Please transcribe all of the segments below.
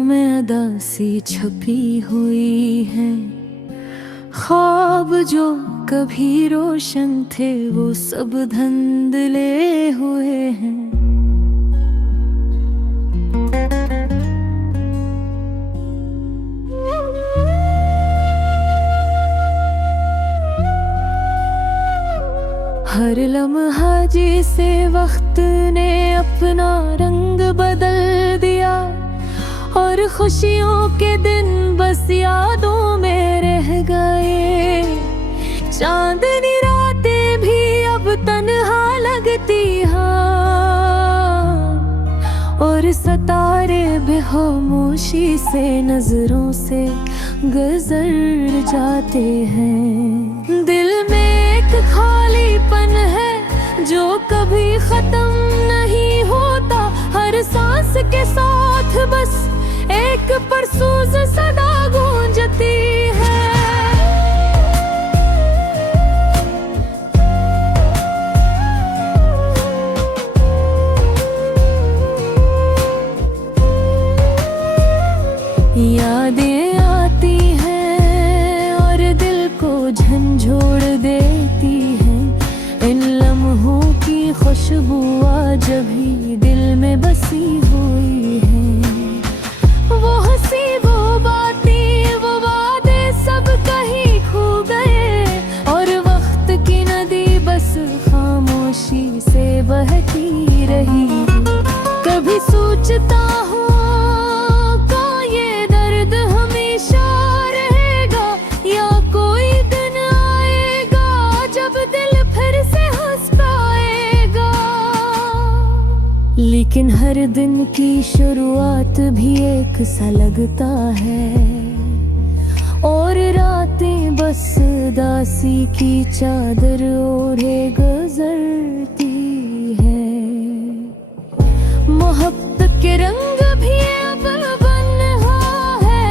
में अदासी छपी हुई है। ख्वाब जो कभी रोशन थे वो सब धुंधले हुए हैं। हर लम्हा जिसे वक्त ने अपना रंग बदल दिया, और खुशियों के दिन बस यादों में रह गए। चांदनी रातें भी अब तन्हा लगती हैं, और सितारे बेखामोशी से नजरों से गुजर जाते हैं। दिल में एक खालीपन है जो कभी खत्म नहीं होता। हर सांस के साथ बस एक परसूज सदा गूंजती है। यादें आती हैं और दिल को झंझोड़ देती हैं। इन लम्हों की खुशबू आज भी दिल में बसी हुई है। वो हंसी, वो बातें, वो वादे सब कहीं खो गए, और वक्त की नदी बस खामोशी से बहती रही। कभी सोचता हूँ लेकिन हर दिन की शुरुआत भी एक सा लगता है, और रातें बस दासी की चादर ओढ़े गुजरती है। मोहब्बत के रंग भी अब बन्हा है,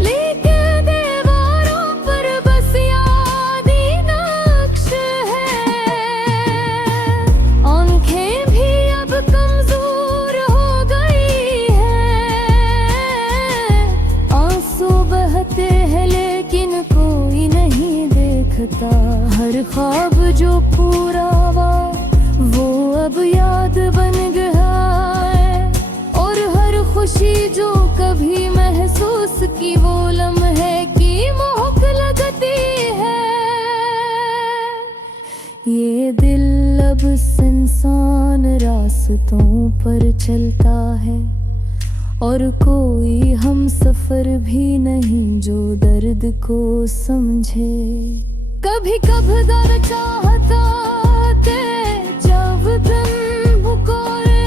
लेकिन दीवारों पर बस यादी नक्श है। आंखें भी अब कमजोर हो गई है, आंसू बहते हैं लेकिन कोई नहीं देखता। हर ख्वाब जो पूरा हुआ वो अब याद बन गया है, और हर खुशी जो कभी महसूस की वो लम्हे की महक लगती है। ये दिल अब सुनसान रास्तों पर चलता है, और कोई हम सफर भी नहीं जो दर्द को समझे। कभी कभार चाहता थे जब तुम पुकारे,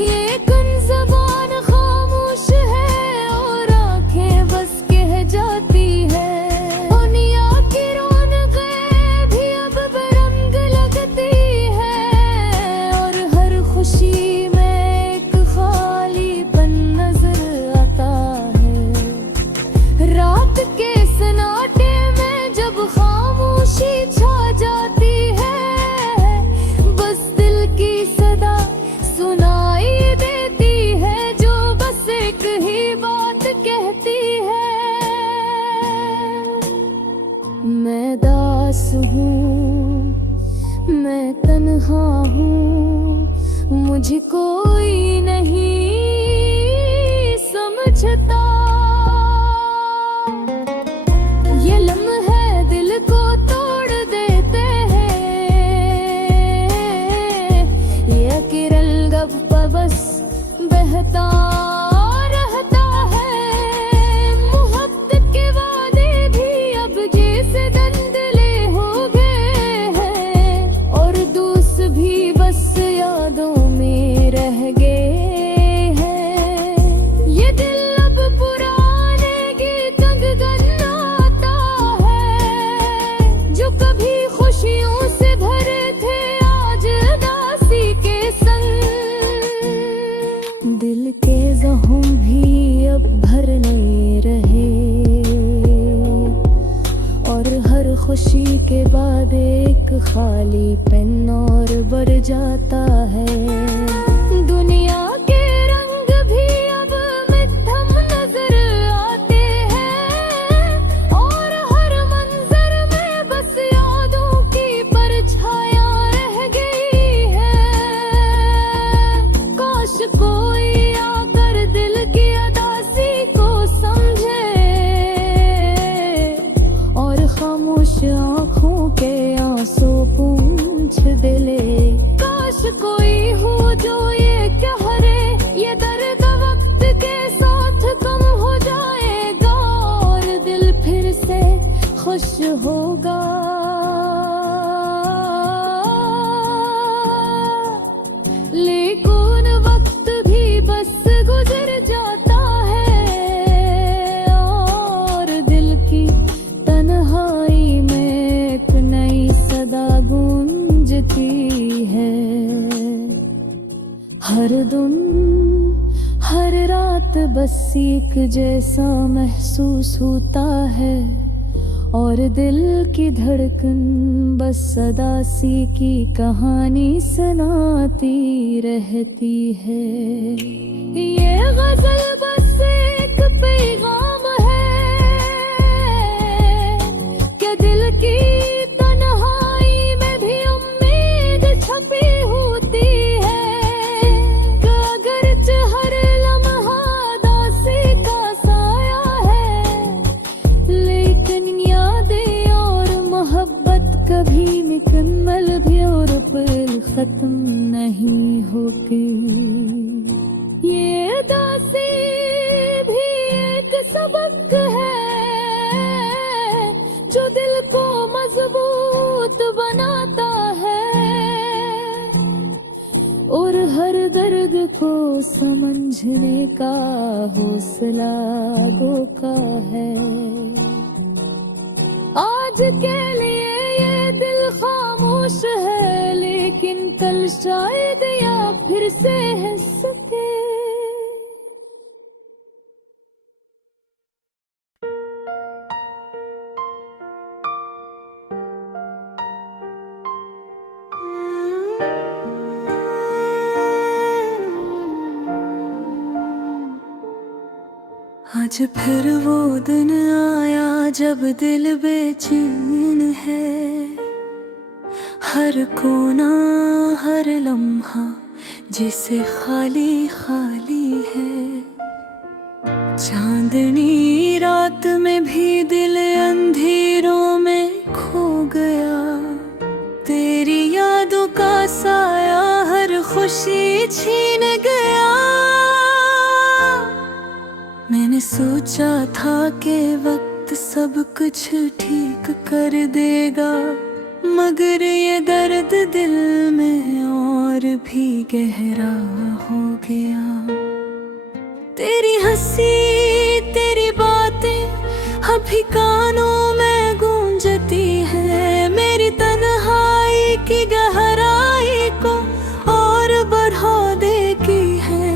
ये कुन ज़बान खामोश है और आंखें बस कह जाती है। दुनिया की रौनकें भी अब बेरंग लगती है, और हर खुशी में एक खालीपन नजर आता है। रात के सन्नाटे में जब खामोशी छा जाती है, बस दिल की सदा सुनाई देती है, जो बस एक ही बात कहती है। मैं दास हूँ, मैं तन्हा हूँ, मुझे कोई नहीं समझता। ये लम्हे दिल को तोड़ देते हैं, ये किरण गप बस बहता रहता है। मोहब्बत के वादे भी अब जैसे धुंधले हो गए हैं, और दोस्त भी बस यादों में रह गए हैं। ये दिल अब पुराने गीतों गुनगुनाता है, जो कभी खुशियों से भरे थे आज उदासी के संग। दिल के जख्म भी अब भरने रहे, और हर खुशी के बाद एक खाली पेन और बढ़ जाता है। दुनिया के रंग भी खुश होगा। लेकिन वक्त भी बस गुजर जाता है और दिल की तन्हाई में एक नई सदा गूंजती है। हर दिन हर रात बस एक जैसा महसूस होता है और दिल की धड़कन बस सदा सी की कहानी सुनाती रहती है। ये गजल बस एक पैगाम है कि दिल की तन्हाई में भी उम्मीद छपी होती है। अगरचे हर लम्हा दासी का साया है, लेकिन यादें और मोहब्बत कभी मुकम्मल भी और पल खत्म नहीं होगी। ये दासी भी एक सबक है जो दिल को मजबूत बनाता है और हर दर्द को समझने का हौसला गोका है। आज के लिए ये दिल खामोश है, लेकिन कल शायद या फिर से है सके। आज फिर वो दिन आया जब दिल बेचैन है। हर कोना हर लम्हा जिसे खाली खाली है। चांदनी रात में भी दिल अंधेरों में खो गया। तेरी यादों का साया हर खुशी छीन गया। मैंने सोचा था कि वक्त सब कुछ ठीक कर देगा, मगर ये दर्द दिल में और भी गहरा हो गया। तेरी हंसी तेरी बातें अभी कानों में गूंजती है। मेरी तन्हाई की गहराई को और बढ़ा देती है।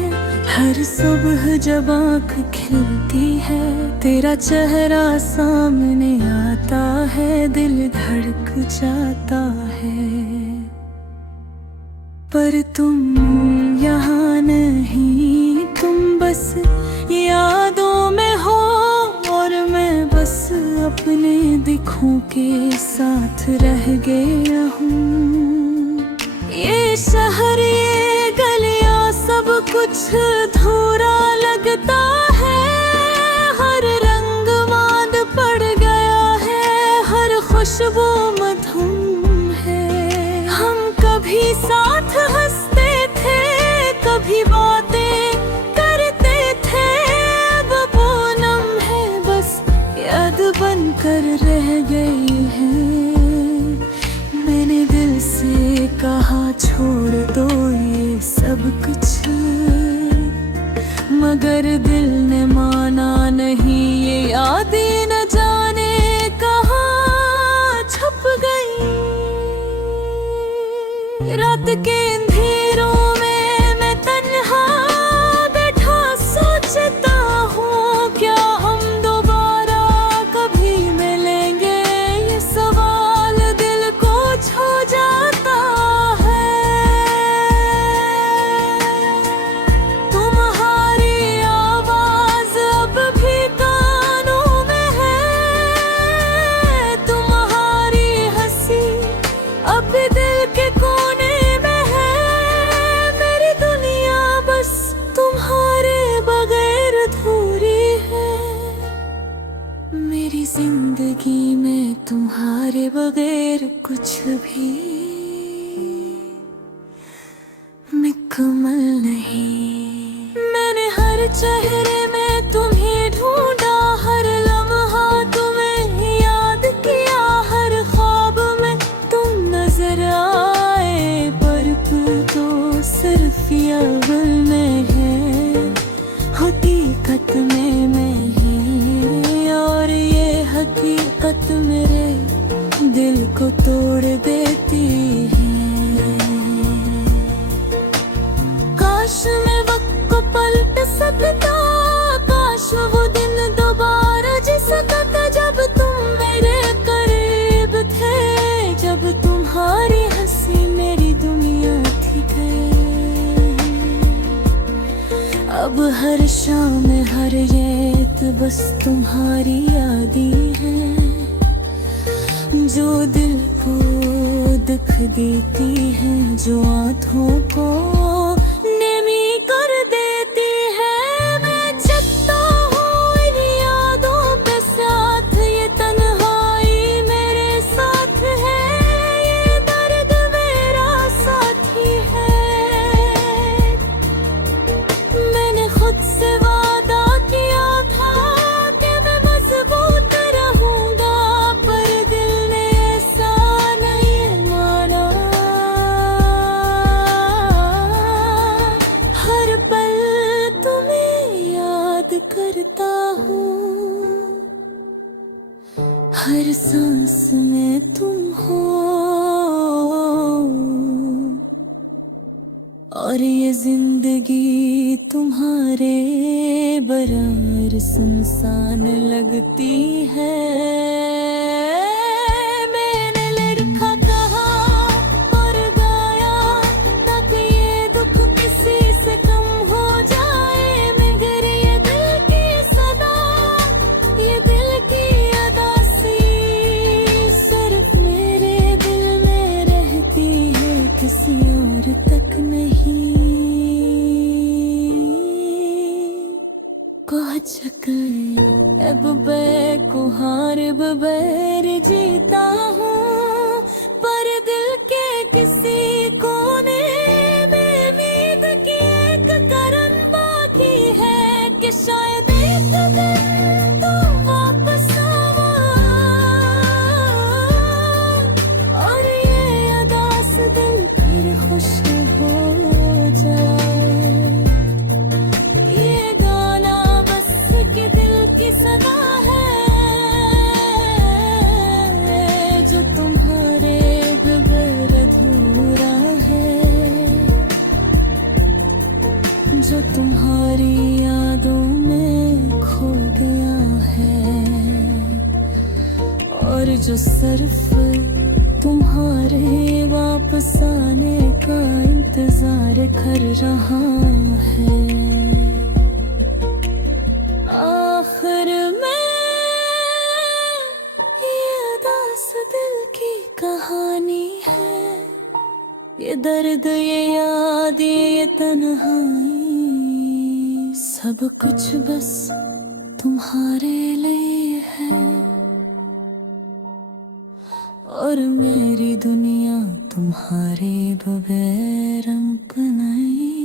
हर सुबह जब आँख खिलती है, तेरा चेहरा सामने आता है, दिल धड़क जाता है। पर तुम यहाँ नहीं, तुम बस यादों में हो और मैं बस अपने दिखों के साथ रह गया हूँ। ये शहर ये गलियाँ सब कुछ अधूरा लगता है। हर रंग मांद पड़ गया है, हर खुशबू मधुम है। हम कभी साथ हंसते थे, कभी बातें करते थे। अब पूनम है बस याद बन कर रह गई है। मैंने दिल से कहा छोड़ दो ये सब कुछ, मगर दिल ने माना नहीं। ये यादें न जाने कहाँ छुप गई। रात के अंधेरों में मैं तन्हा बैठा सोचता हूँ, क्या हम दोबारा कभी मिलेंगे। ये सवाल दिल को छू जाता है। तुम्हारी आवाज अब भी कानों में है। तुम्हारी हंसी अब भी दिल के कोने में है। मेरी दुनिया बस तुम्हारे बगैर अधूरी है। मेरी जिंदगी में तुम्हारे बगैर कुछ भी मुकम्मल नहीं। मैंने हर चेहरे में तुम्हें ढूंढा, हर लम्हा तुम्हें याद किया। हकीकत में मैं ही, और ये हकीकत मेरे दिल को तोड़ देती है। काश मैं वक्त को पलट सकता, काश वो दिन दोबारा जी सकता जब तुम मेरे करीब थे, जब तुम्हारी हंसी मेरी दुनिया थी गए। अब हर शाम हर रेत बस तुम्हारी यादें हैं, जो दिल को दुख देती है, जो आँखों को नेमी कर देती है। मैं जगता हूँ इन यादों के साथ, ये तन्हाई मेरे साथ है, ये दर्द मेरा साथी है। मैंने खुद से वादा किया था कि मैं मजबूत रहूंगा, पर दिल ने ऐसा नहीं माना। हर पल तुम्हें याद करता हूँ, हर सांस में तुम हो, और ये जिंदगी तुम्हारे बराबर सुनसान लगती है। मैंने लिखा कहा और गाया ताकि ये दुख किसी से कम हो जाए, मगर ये दिल की सदा, ये दिल की अदासी सिर्फ मेरे दिल में रहती है, किसी और तक नहीं। अब कुहार बबैर जीता हूँ, पर दिल के किसी कोने में उम्मीद की एक करन बाकी है, कि शायद एक दिन तुम वापस आवा, और ये अदास दिल फिर खुश हो जाए। ये गाना बस के दिल की सदा है, जो तुम्हारे बगैर अधूरा है, जो तुम्हारी यादों में खो गया है, और जो सिर्फ तुम्हारे वापस आने का इंतजार कर रहा है। आखिर में ये अदास दिल की कहानी है, ये दर्द, ये याद, ये तन्हाई, सब कुछ बस तुम्हारे लिए है, और मेरी दुनिया तुम्हारे बगैर अंक नहीं।